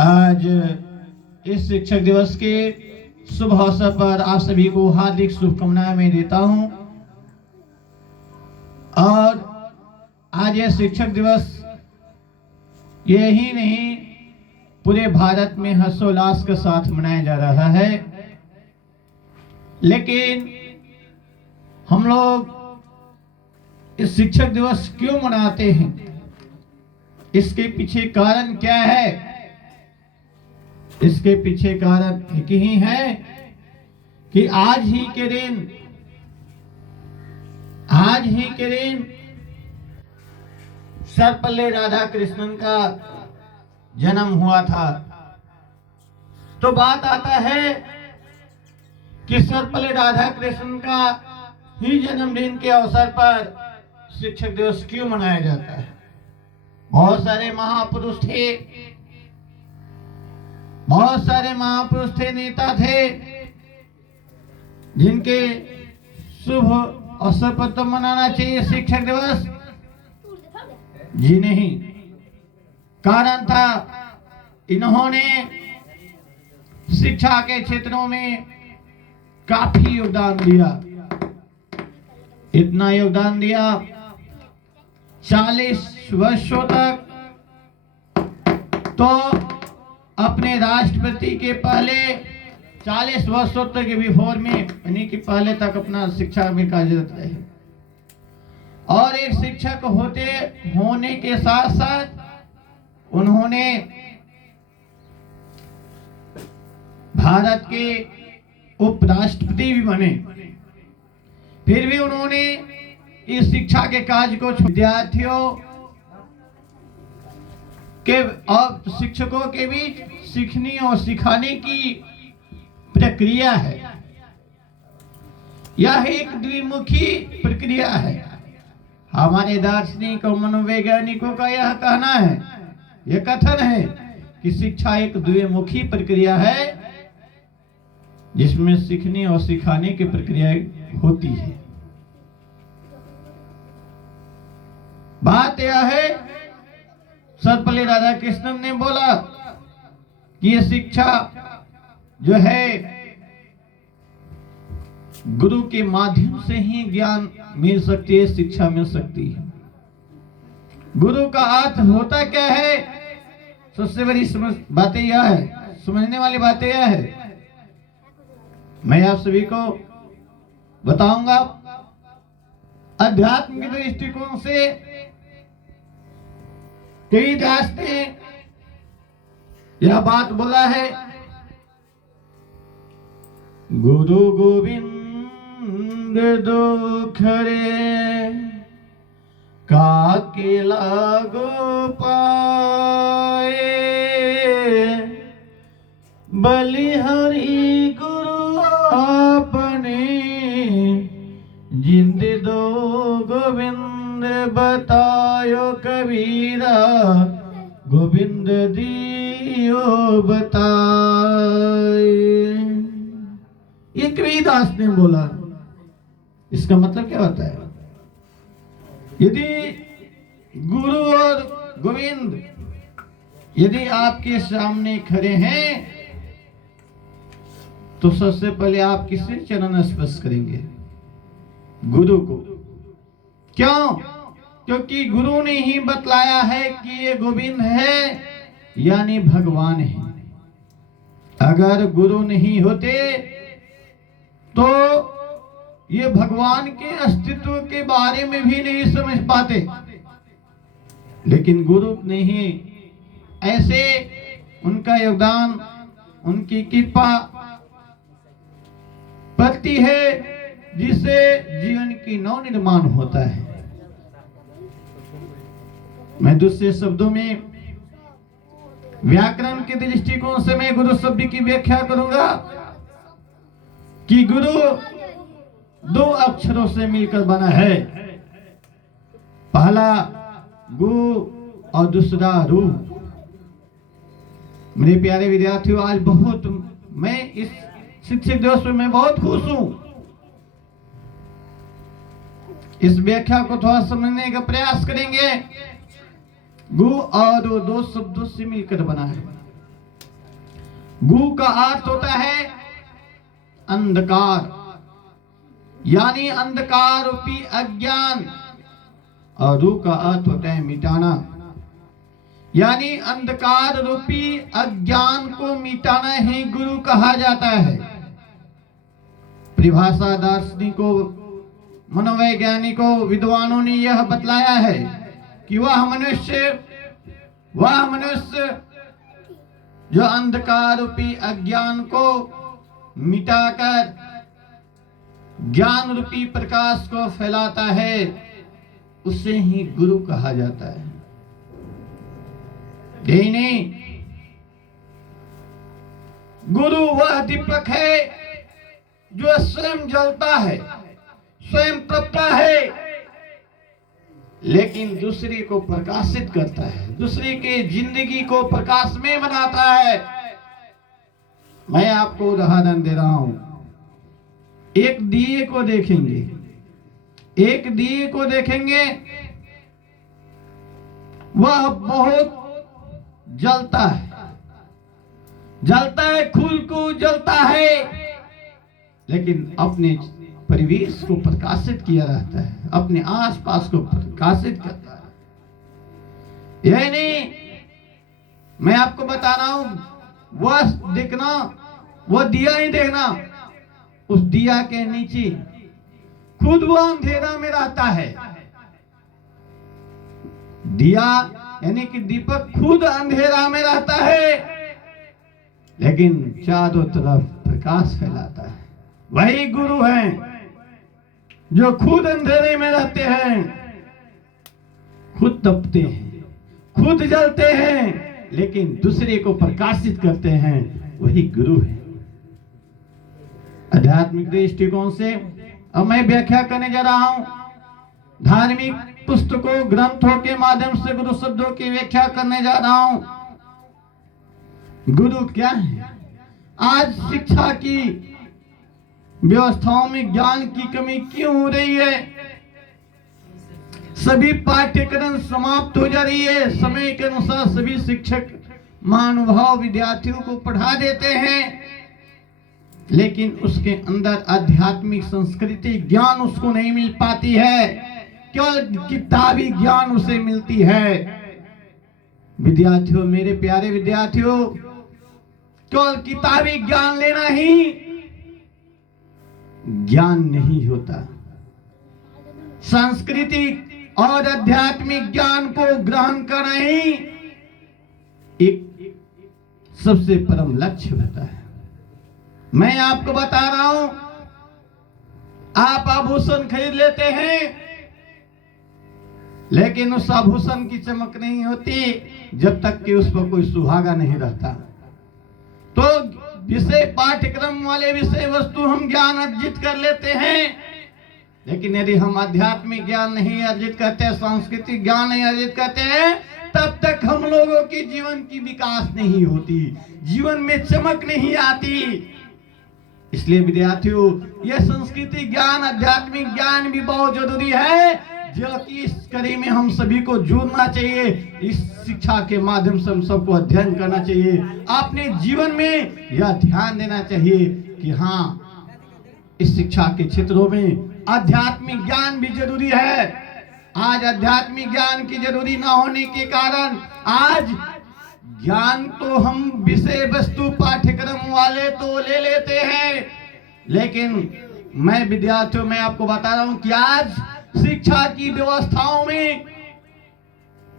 आज इस शिक्षक दिवस के शुभ अवसर पर आप सभी को हार्दिक शुभकामनाएं मैं देता हूं। और आज यह शिक्षक दिवस यही नहीं, पूरे भारत में हर्षोल्लास के साथ मनाया जा रहा है। लेकिन हम लोग इस शिक्षक दिवस क्यों मनाते हैं, इसके पीछे कारण क्या है? इसके पीछे कारण एक ही है कि आज ही के दिन सर्वपल्ली राधाकृष्णन का जन्म हुआ था। तो बात आता है कि सर्वपल्ली राधाकृष्णन का ही जन्मदिन के अवसर पर शिक्षक दिवस क्यों मनाया जाता है। बहुत सारे महापुरुष थे, नेता थे, जिनके शुभ अवसर पर तो मनाना चाहिए शिक्षक दिवस। जी नहीं, कारण था इन्होंने शिक्षा के क्षेत्रों में काफी योगदान दिया। इतना योगदान दिया 40 वर्षों तक तो अपने राष्ट्रपति के पहले 40 वर्षों तक बिफोर में, यानी कि पहले तक अपना शिक्षा में कार्यरत रहे। और एक शिक्षक होने के साथ साथ उन्होंने भारत के उपराष्ट्रपति भी बने। फिर भी उन्होंने इस शिक्षा के कार्य को विद्यार्थियों के और शिक्षकों के बीच सीखने और सिखाने की प्रक्रिया है। यह एक द्विमुखी प्रक्रिया है। हमारे दार्शनिक और मनोवैज्ञानिकों का यह कहना है, यह कथन है कि शिक्षा एक द्विमुखी प्रक्रिया है, जिसमें सीखने और सिखाने की प्रक्रिया होती है। बात यह है, सर्वपल्ली राधाकृष्णन ने बोला कि ये शिक्षा जो है गुरु के माध्यम से ही ज्ञान मिल सकती है, शिक्षा मिल सकती है। गुरु का अर्थ होता क्या है? सबसे बड़ी बातें यह है, समझने वाली बातें यह है, मैं आप सभी को बताऊंगा। अध्यात्म के दृष्टिकोण से कई दास ने यह बात बोला है, गुरु गोविंद दो खरे काके लागो पाए, बलिहारी गुरु आपने जिंद दो गोविंद बतायो कबीरा, गोविंद दियो बताए। ये कबीरदास ने बोला। इसका मतलब क्या होता है? यदि गुरु और गोविंद यदि आपके सामने खड़े हैं तो सबसे पहले आप किससे चरण स्पर्श करेंगे? गुरु को। क्यों? क्योंकि गुरु ने ही बतलाया है कि ये गोविंद है, यानी भगवान है। अगर गुरु नहीं होते तो ये भगवान के अस्तित्व के बारे में भी नहीं समझ पाते। लेकिन गुरु ने ही ऐसे उनका योगदान, उनकी कृपा पड़ती है, जिससे जीवन की नव निर्माण होता है। मैं दूसरे शब्दों में व्याकरण के दृष्टिकोण से मैं गुरु शब्द की व्याख्या करूंगा कि गुरु 2 अक्षरों से मिलकर बना है। पहला गु और दूसरा रू। मेरे प्यारे विद्यार्थियों, आज मैं इस शिक्षक दिवस में मैं बहुत खुश हूं। इस व्याख्या को थोड़ा समझने का प्रयास करेंगे। गु और 2 शब्दों से मिलकर बना है। गु का अर्थ होता है अंधकार, यानी अंधकार रूपी अज्ञान, और रू का अर्थ होता है मिटाना, यानी अंधकार रूपी अज्ञान को मिटाना ही गुरु कहा जाता है। परिभाषा दार्शनिकों, मनोवैज्ञानिकों, विद्वानों ने यह बतलाया है कि वह मनुष्य जो अंधकार रूपी अज्ञान को मिटाकर ज्ञान रूपी प्रकाश को फैलाता है, उसे ही गुरु कहा जाता है। यही नहीं, गुरु वह दीपक है जो स्वयं जलता है, स्वयं तपता है, लेकिन दूसरे को प्रकाशित करता है, दूसरे के जिंदगी को प्रकाश में बनाता है। मैं आपको उदाहरण दे रहा हूं। एक दिए को देखेंगे, एक दिए को देखेंगे, वह बहुत जलता है, खुद को जलता है, लेकिन अपने परिवेश को प्रकाशित किया रहता है, अपने आसपास को प्रकाशित करता है। यह नहीं, मैं आपको बता रहा हूं, वह देखना, वह दिया ही देखना, उस दिया के नीचे खुद वो अंधेरा में रहता है। दिया यानी कि दीपक खुद अंधेरा में रहता है, लेकिन चारों तरफ प्रकाश फैलाता है। वही गुरु हैं जो खुद अंधेरे में रहते हैं, खुद तपते हैं, खुद जलते हैं, लेकिन दूसरे को प्रकाशित करते हैं। वही गुरु है। आध्यात्मिक दृष्टिकोण से अब मैं व्याख्या करने जा रहा हूं। धार्मिक पुस्तकों, ग्रंथों के माध्यम से गुरु शब्दों की व्याख्या करने जा रहा हूं। गुरु क्या है? आज शिक्षा की व्यवस्थाओं में ज्ञान की कमी क्यों हो रही है? सभी पाठ्यक्रम समाप्त हो जा रही है। समय के अनुसार सभी शिक्षक महानुभाव विद्यार्थियों को पढ़ा देते हैं, लेकिन उसके अंदर आध्यात्मिक संस्कृति ज्ञान उसको नहीं मिल पाती है, केवल किताबी ज्ञान उसे मिलती है। विद्यार्थियों, मेरे प्यारे विद्यार्थियों, केवल किताबी ज्ञान लेना ही ज्ञान नहीं होता। सांस्कृतिक और आध्यात्मिक ज्ञान को ग्रहण करना ही एक सबसे परम लक्ष्य होता है। मैं आपको बता रहा हूं, आप आभूषण खरीद लेते हैं, लेकिन उस आभूषण की चमक नहीं होती जब तक कि उस पर कोई सुहागा नहीं रहता। तो विषय पाठ्यक्रम वाले विषय वस्तु हम ज्ञान अर्जित कर लेते हैं, लेकिन यदि हम आध्यात्मिक ज्ञान नहीं अर्जित करते, सांस्कृतिक ज्ञान नहीं अर्जित करते हैं, तब तक हम लोगों की जीवन की विकास नहीं होती, जीवन में चमक नहीं आती। इसलिए विद्यार्थियों, यह संस्कृति ज्ञान, आध्यात्मिक ज्ञान भी बहुत जरूरी है, जो कि इस कड़ी में हम सभी को जुड़ना चाहिए। इस शिक्षा के माध्यम से हम सबको अध्ययन करना चाहिए। अपने जीवन में यह ध्यान देना चाहिए कि हाँ, इस शिक्षा के क्षेत्रों में आध्यात्मिक ज्ञान भी जरूरी है। आज आध्यात्मिक ज्ञान की जरूरी ना होने के कारण आज ज्ञान तो हम विषय वस्तु पाठ्यक्रम वाले तो ले लेते हैं, लेकिन मैं विद्यार्थियों, मैं आपको बता रहा हूं कि आज शिक्षा की व्यवस्थाओं में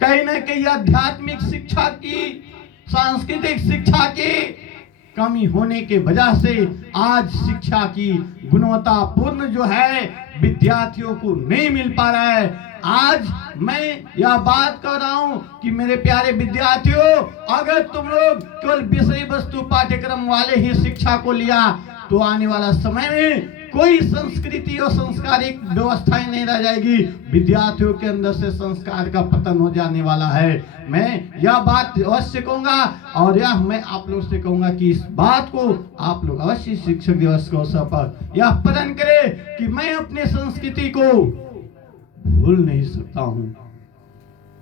कहीं ना कहीं आध्यात्मिक शिक्षा की, सांस्कृतिक शिक्षा की कमी होने के वजह से आज शिक्षा की गुणवत्ता पूर्ण जो है विद्यार्थियों को नहीं मिल पा रहा है। आज मैं यह बात कर रहा हूं कि मेरे प्यारे विद्यार्थियों, अगर तुम लोग केवल विषय वस्तु पाठ्यक्रम वाले ही शिक्षा को लिया तो आने वाला समय में कोई संस्कृति और संस्कारिक व्यवस्थाएं नहीं रह जाएगी। विद्यार्थियों के अंदर से संस्कार का पतन हो जाने वाला है। मैं यह बात अवश्य कहूंगा, और यह मैं आप लोग से कहूंगा कि इस बात को आप लोग अवश्य शिक्षक दिवस के अवसर पर यह प्रण करें कि मैं अपने संस्कृति को भूल नहीं सकता हूं।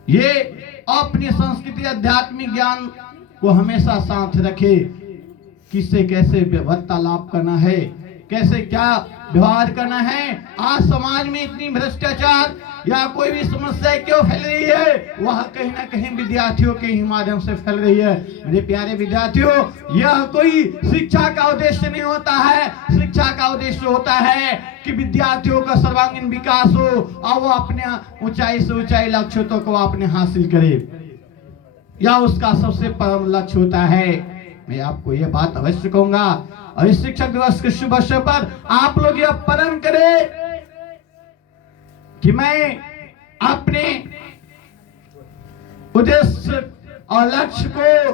ये अपनी संस्कृति, आध्यात्मिक ज्ञान को हमेशा साथ रखे। किससे कैसे वार्तालाप करना है, कैसे क्या व्यवहार करना है। आज समाज में इतनी भ्रष्टाचार या कोई भी समस्या क्यों फैल रही है, वह कहीं ना कहीं विद्यार्थियों के ही माध्यम से फैल रही है। मेरे प्यारे विद्यार्थियों, यह कोई शिक्षा का उद्देश्य नहीं होता है। शिक्षा का उद्देश्य होता है कि विद्यार्थियों का सर्वांगीण विकास हो और वो अपने ऊंचाई से ऊंचाई लक्ष्य तक वो अपने हासिल करे, या उसका सबसे परम लक्ष्य होता है। मैं आपको यह बात अवश्य कहूंगा, और इस शिक्षक दिवस के शुभ अवसर पर आप लोग यह प्रण करें कि मैं अपने उद्देश्य और लक्ष्य को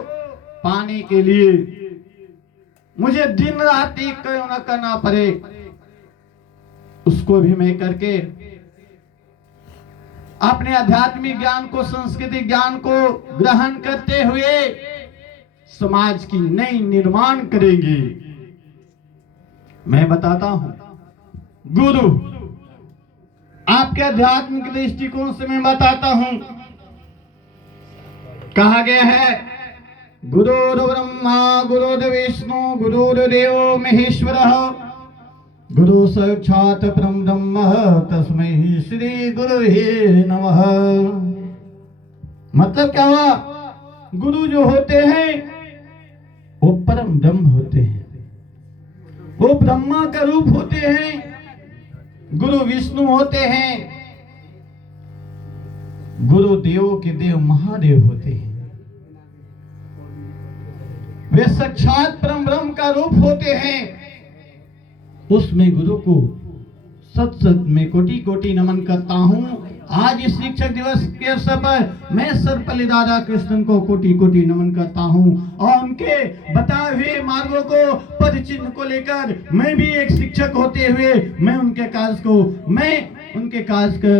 पाने के लिए मुझे दिन रात क्यों न करना पड़े, उसको भी मैं करके अपने आध्यात्मिक ज्ञान को, सांस्कृतिक ज्ञान को ग्रहण करते हुए समाज की नई निर्माण करेंगे। मैं बताता हूं, गुरु आपके आध्यात्मिक दृष्टिकोण से मैं बताता हूं। कहा गया है, गुरुर् ब्रह्मा गुरुर् विष्णु गुरुर्देवो महेश्वरः गुरु साक्षात् परम ब्रह्म तस्मै श्री गुरुवे नमः। मतलब क्या हुआ, गुरु जो होते हैं वो परम ब्रह्म होते हैं, वो ब्रह्मा का रूप होते हैं। गुरु विष्णु होते हैं, गुरु देवों के देव महादेव होते हैं। वे साक्षात परम ब्रह्म का रूप होते हैं। उसमें गुरु को सत सत में कोटि कोटि नमन करता हूं। आज इस शिक्षक दिवस के अवसर पर मैं सर्वपल्ली राधा कृष्णन को कोटि कोटि नमन करता हूं, और उनके बताए हुए मार्गों को, पद चिन्ह को लेकर मैं भी एक शिक्षक होते हुए मैं उनके कार्य को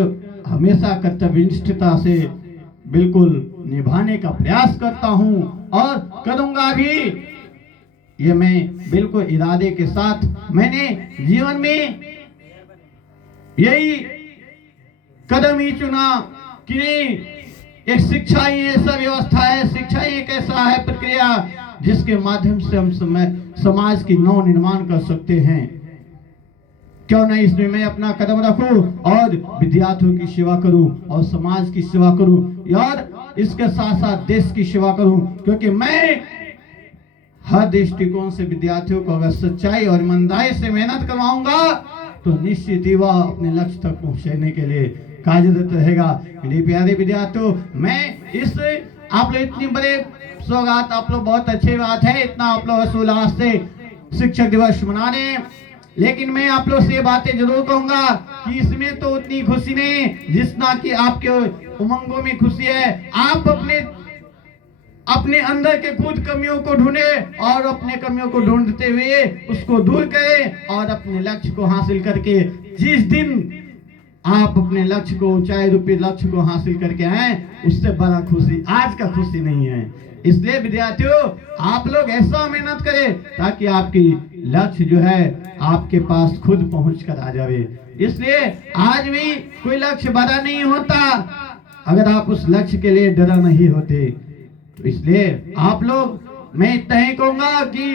हमेशा कर्तव्यनिष्ठता से बिल्कुल निभाने का प्रयास करता हूं और करूंगा भी। ये मैं बिल्कुल इरादे के साथ, मैंने जीवन में यही कदम ही चुना कि एक शिक्षा ही ऐसा व्यवस्था है, शिक्षा ही एक ऐसा है प्रक्रिया जिसके माध्यम से हम समाज की नव निर्माण कर सकते हैं। क्यों नहीं इसमें मैं अपना कदम रखूं और विद्यार्थियों की सेवा करूं और समाज की सेवा करूं और इसके साथ साथ देश की सेवा करूं, क्योंकि मैं हर दृष्टिकोण से विद्यार्थियों को अगर सच्चाई और ईमानदारी से मेहनत करवाऊंगा तो निश्चित ही वह अपने लक्ष्य तक पहुंचने के लिए कार्यरत रहेगा। मेरे प्यारे विद्यार्थियों, मैं इस आप लोग इतनी बड़े सौगात, आप लोग बहुत अच्छी बात है, इतना आप लोग हर्षोल्लास से शिक्षक दिवस मना रहे हैं, लेकिन मैं आप लोग से ये बातें जरूर कहूंगा कि इसमें तो उतनी खुशी नहीं जितना कि आपके उमंगों में खुशी है। आप अपने अंदर के खुद कमियों को ढूंढे और अपने कमियों को ढूंढते हुए उसको दूर करें और अपने लक्ष्य को हासिल करके, जिस दिन आप अपने लक्ष्य को, ऊंचाई रूपी लक्ष्य को हासिल करके आए, उससे बड़ा खुशी आज का खुशी नहीं है। इसलिए विद्यार्थियों, आप लोग ऐसा मेहनत करें ताकि आपकी लक्ष्य जो है आपके पास खुद पहुंच कर आ जाए। इसलिए आज भी कोई लक्ष्य बड़ा नहीं होता अगर आप उस लक्ष्य के लिए डरा नहीं होते। तो इसलिए आप लोग, मैं इतना ही कहूंगा कि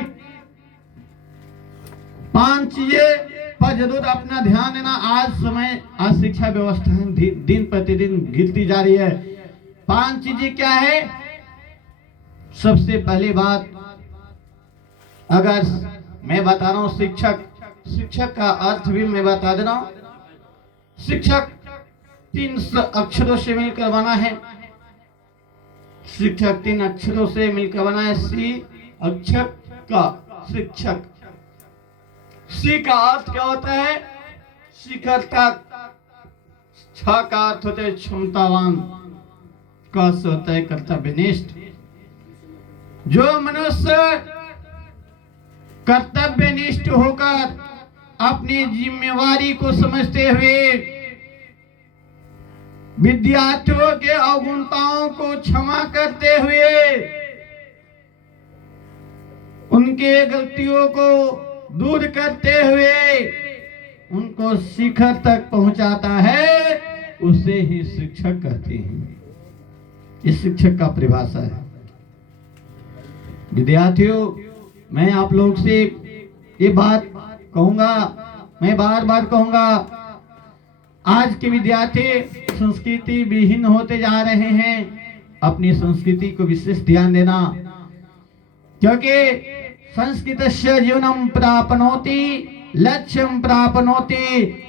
5 चीजें पर जरूर अपना ध्यान देना। आज शिक्षा व्यवस्था दिन प्रतिदिन गिरती जा रही है। 5 चीजें क्या है? सबसे पहली बात, अगर मैं बता रहा हूं शिक्षक का अर्थ भी मैं बता दे रहा हूं। शिक्षक 3 अक्षरों से मिलकर बना है। शिक्षक 3 अक्षरों से मिलकर बना है। सी अक्षर का शिक्षक। सी का अर्थ क्या होता है? शिखर का। छ का अर्थ होता है क्षमतावान। क से होता है कर्तव्यनिष्ठ। जो मनुष्य कर्तव्यनिष्ठ होकर अपनी जिम्मेवारी को समझते हुए विद्यार्थियों के अवगुणताओं को क्षमा करते हुए उनके गलतियों को दूर करते हुए उनको शिखर तक पहुंचाता है, उसे ही शिक्षक कहते हैं। इस शिक्षक का परिभाषा है। विद्यार्थियों, मैं आप लोग से ये बात कहूंगा, मैं बार बार कहूंगा, आज के विद्यार्थी संस्कृति विहीन होते जा रहे हैं। अपनी संस्कृति को विशेष ध्यान देना, क्योंकि संस्कृतस्य जीवनम प्राप्नोति लक्ष्यम प्राप्नोति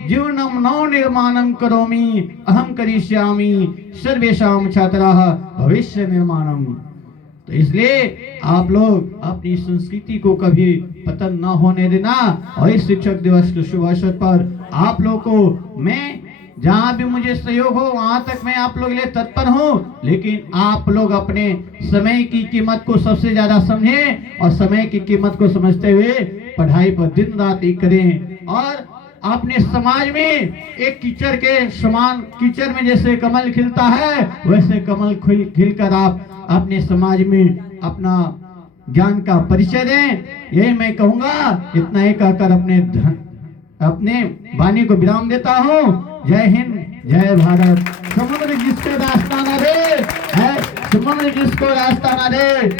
जीवनम नव निर्माणम करोमि अहम करिष्यामि सर्वेषां छात्राः भविष्य निर्माणम। तो इसलिए आप लोग अपनी संस्कृति को कभी पतन न होने देना। और इस शिक्षक दिवस के शुभ अवसर पर आप लोग को मैं जहाँ भी मुझे सहयोग हो वहां तक मैं आप लोग के लिए तत्पर हूँ, लेकिन आप लोग अपने समय की कीमत को सबसे ज्यादा समझें और समय की कीमत को समझते हुए पढ़ाई पर दिन रात एक करें। और अपने समाज में एक कीचड़ के समान, कीचड़ में जैसे कमल खिलता है वैसे कमल खिलकर आप अपने समाज में अपना ज्ञान का परिचय दें। यही मैं कहूंगा। इतना ही कहकर अपने वाणी को विराम देता हूँ। जय हिंद, जय भारत। समुद्र जिसको रास्ता न दे है, समुद्र जिसको रास्ता न दे,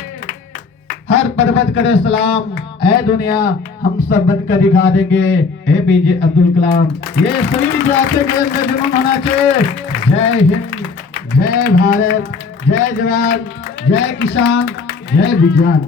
हर पर्वत करे सलाम। है दुनिया हम सब बनकर दिखा देंगे। APJ अब्दुल कलाम। ये सभी विद्यार्थियों के अंदर जुनून होना चाहिए। जय हिंद, जय भारत, जय जवान, जय किसान, जय विज्ञान।